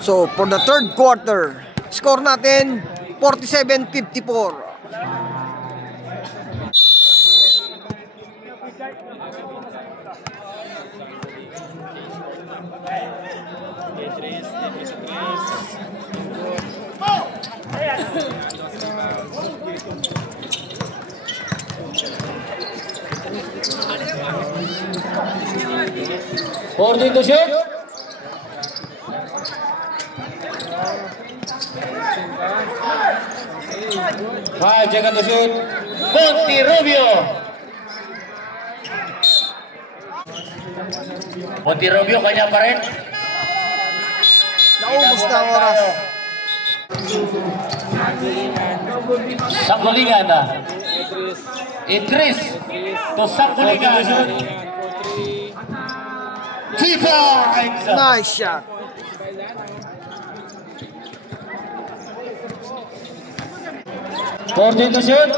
So, for the third quarter, score natin 47-54. Holding to shoot. Five seconds to shoot. Monterrubio. Monterrubio kanya pa rin. Naubos na ang oras. Sangkulingan na. Idris to Sangkulingan. Nice shot. Holding to shoot.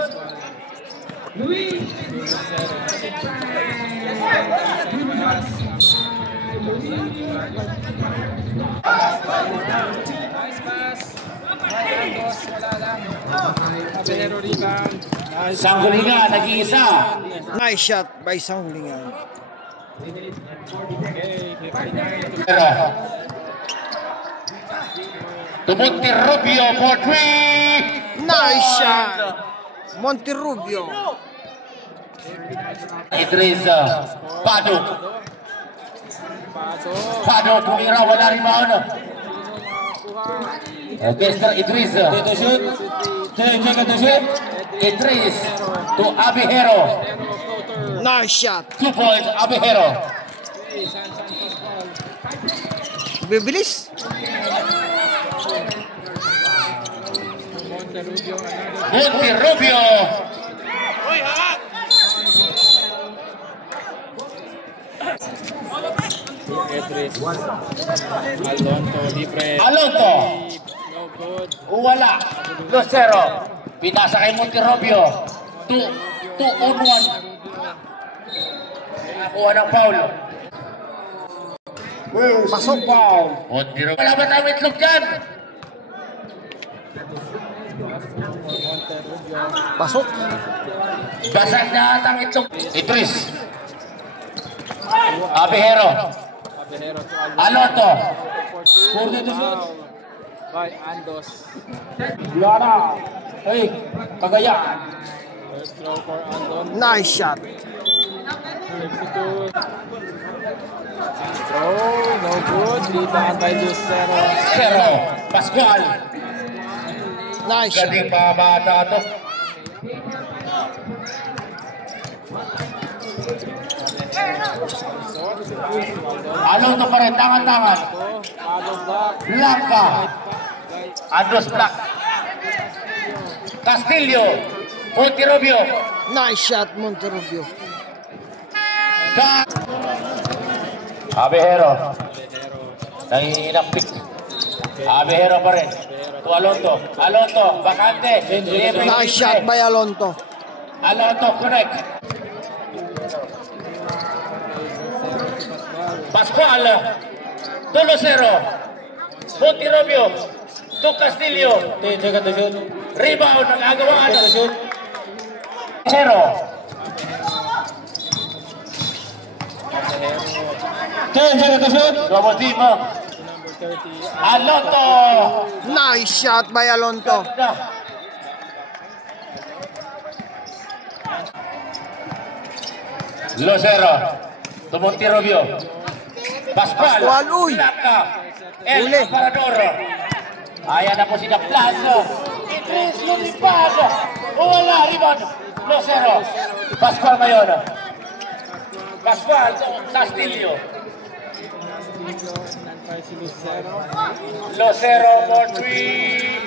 Sangkulingan, nag-iisa. Nice shot by Sangkulingan. To Monterrubio for three. Nice shot. Monterrubio. Idris Pado. Pado tumira, wala rebound. Mr. Idris to shoot. To shoot. Idris to Abihero. Nice shot. 2 points, Abihero. Bibilis. Monterrubio. Alonto. Wala. Lucero. Pinasa kay Monterrubio. 2-on-1. Nakuha ng foul. Pasok. Monterrubio. Wala ba tayong itlog dyan? Pasok. Basag na atang itlog. Idris. Abihero. Alonto. By Andos. Lara. Hey, Cagayan. First throw for Andon. Nice shot. Substitute. Last throw, no good. Rebound by Lucero. Lucero. Pascual. Nice shot. Galing mga bata to. Alonto pa rin, tangan-tangan. Andos back. Blanca. Andros Black. Castillo. Monterrubio. Nice shot, Monterrubio. Abihero. Nanginginap pick. Abihero pa rin. To Alonto. Alonto, bakante. Nice shot by Alonto. Alonto, connect. Pascual. To Lucero. Monterrubio. To Castillo. Rebound ang agawaan. Zero. Double team. Alonto. Nice shot by Alonto. Lucero. To Monterrubio. Pascual, uy. El Uli. Parador. Ayan na po si Plaza. Idris lumipad. Wala, rebound. Lucero. Pascual ngayon. Pascual, Castillo. Lucero for three.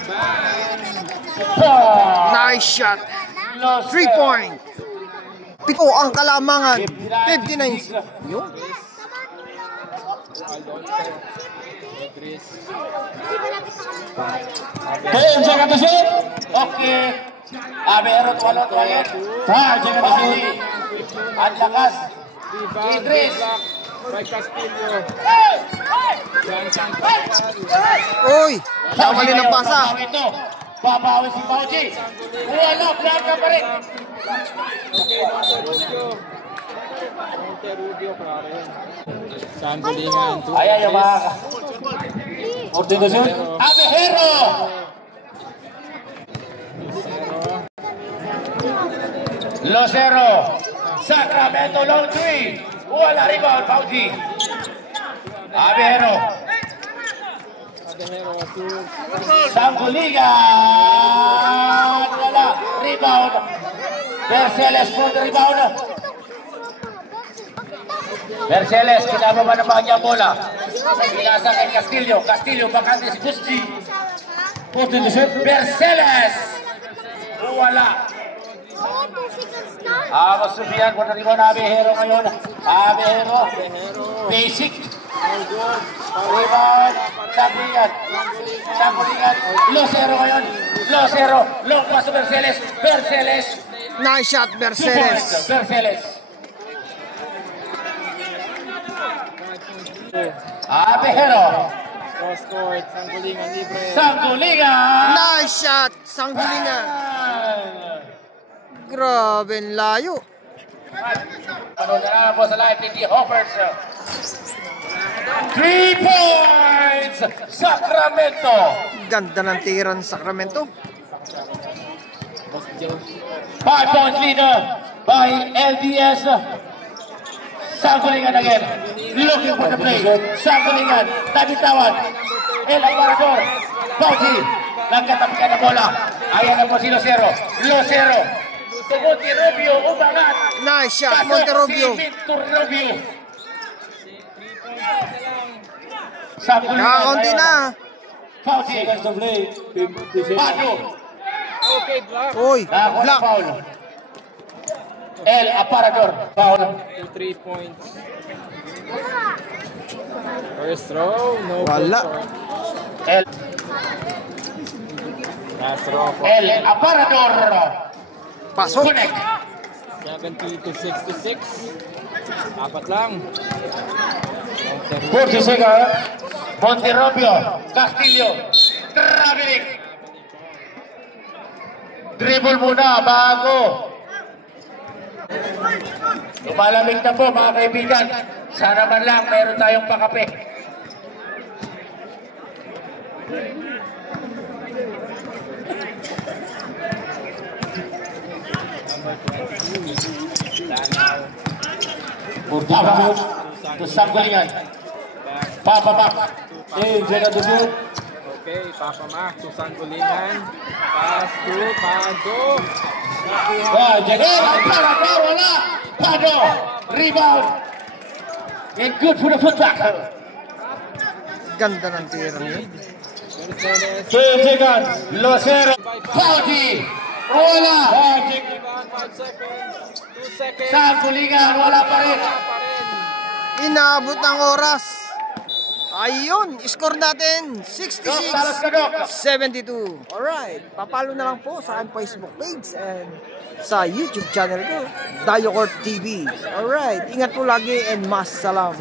Nice shot. 3 point. Pito ang kalamangan. 59. Yun. Jaga to shoot. Okay. Abihero to Alonto ulit. Jaga to shoot. Ang lakas. Idris. By Castillo. Johnson. Uy! Kamali ng pasa. Babawi si Pauji. Wala, plaka pa rin. Okay, Monterrubio, klaro yun. Sangulingan. Ayan yung mga... Ordinasyon. Abejero! Lucero. Sacramento long three. Wala rebound, Pauji. Abejero. Sangulingan. Wala. Rebound. Berceles for the rebound. Berceles, kinababa na ba niya bola? Pinasa kay Castillo. Castillo, bakante si Gusti. Puto yung shoot. Berceles. Wala. Masubihan po na rebound. Abejero ngayon. Abejero. Basic. Rebound. Sangulingan. Sangulingan. Lucero ngayon. Lucero. Long pass to Berceles. Berceles. Nice shot, 2 Berceles. points. Berceles. Abejero. Cross court. Sangulingan libre. Sangulingan. Nice shot, Sangulingan. Grabe, ang layo. Ano na po sa live ni Hoppers. 3 points. Sacramento. Ganda ng tira ng Sacramento. 5-point leader by LDS. Sangulingan again. Looking for the play. Sangulingan. Tabitawan. El Aparador. Pauji. Nagkatapikan na bola. Ayan na po si Lucero. Lucero. Monterrubio. Umangat. Nice shot, Monterrubio. Si Monterrubio. Sangulingan. Kakaunti na. Pauji. Pado. Okay, block. Uy, Nakakuha ng block. foul. El Aparador. Foul. 3 points. First throw, no Wala. good. El Last throw. El Aparador. Pasok. Connect. 70-66. Apat lang. 40 seconds. Monterrubio. Castillo. Traveling. Dribble muna bago. Lumalamig na po mga kaibigan. Sana man lang mayroon tayong pakape. Purtaba to Sangulingan. Papa back. Angela to shoot. Okay, Papa Mac to Sangulingan. Pass to Pado. Jagal. Aparador. Wala. Pado. Rebound. And good for the footback. Ganda ng tira niya. 10 Jagal. Lucero. Pauji. Wala. 5 seconds. 2 seconds. Sangulingan. Wala pa rin. Inaabot ng oras. Ayun, score natin 66-72. Alright, papalo na lang po sa aking Facebook page and sa YouTube channel ko, Dayo Court TV. Alright, ingat po lagi and mas salam.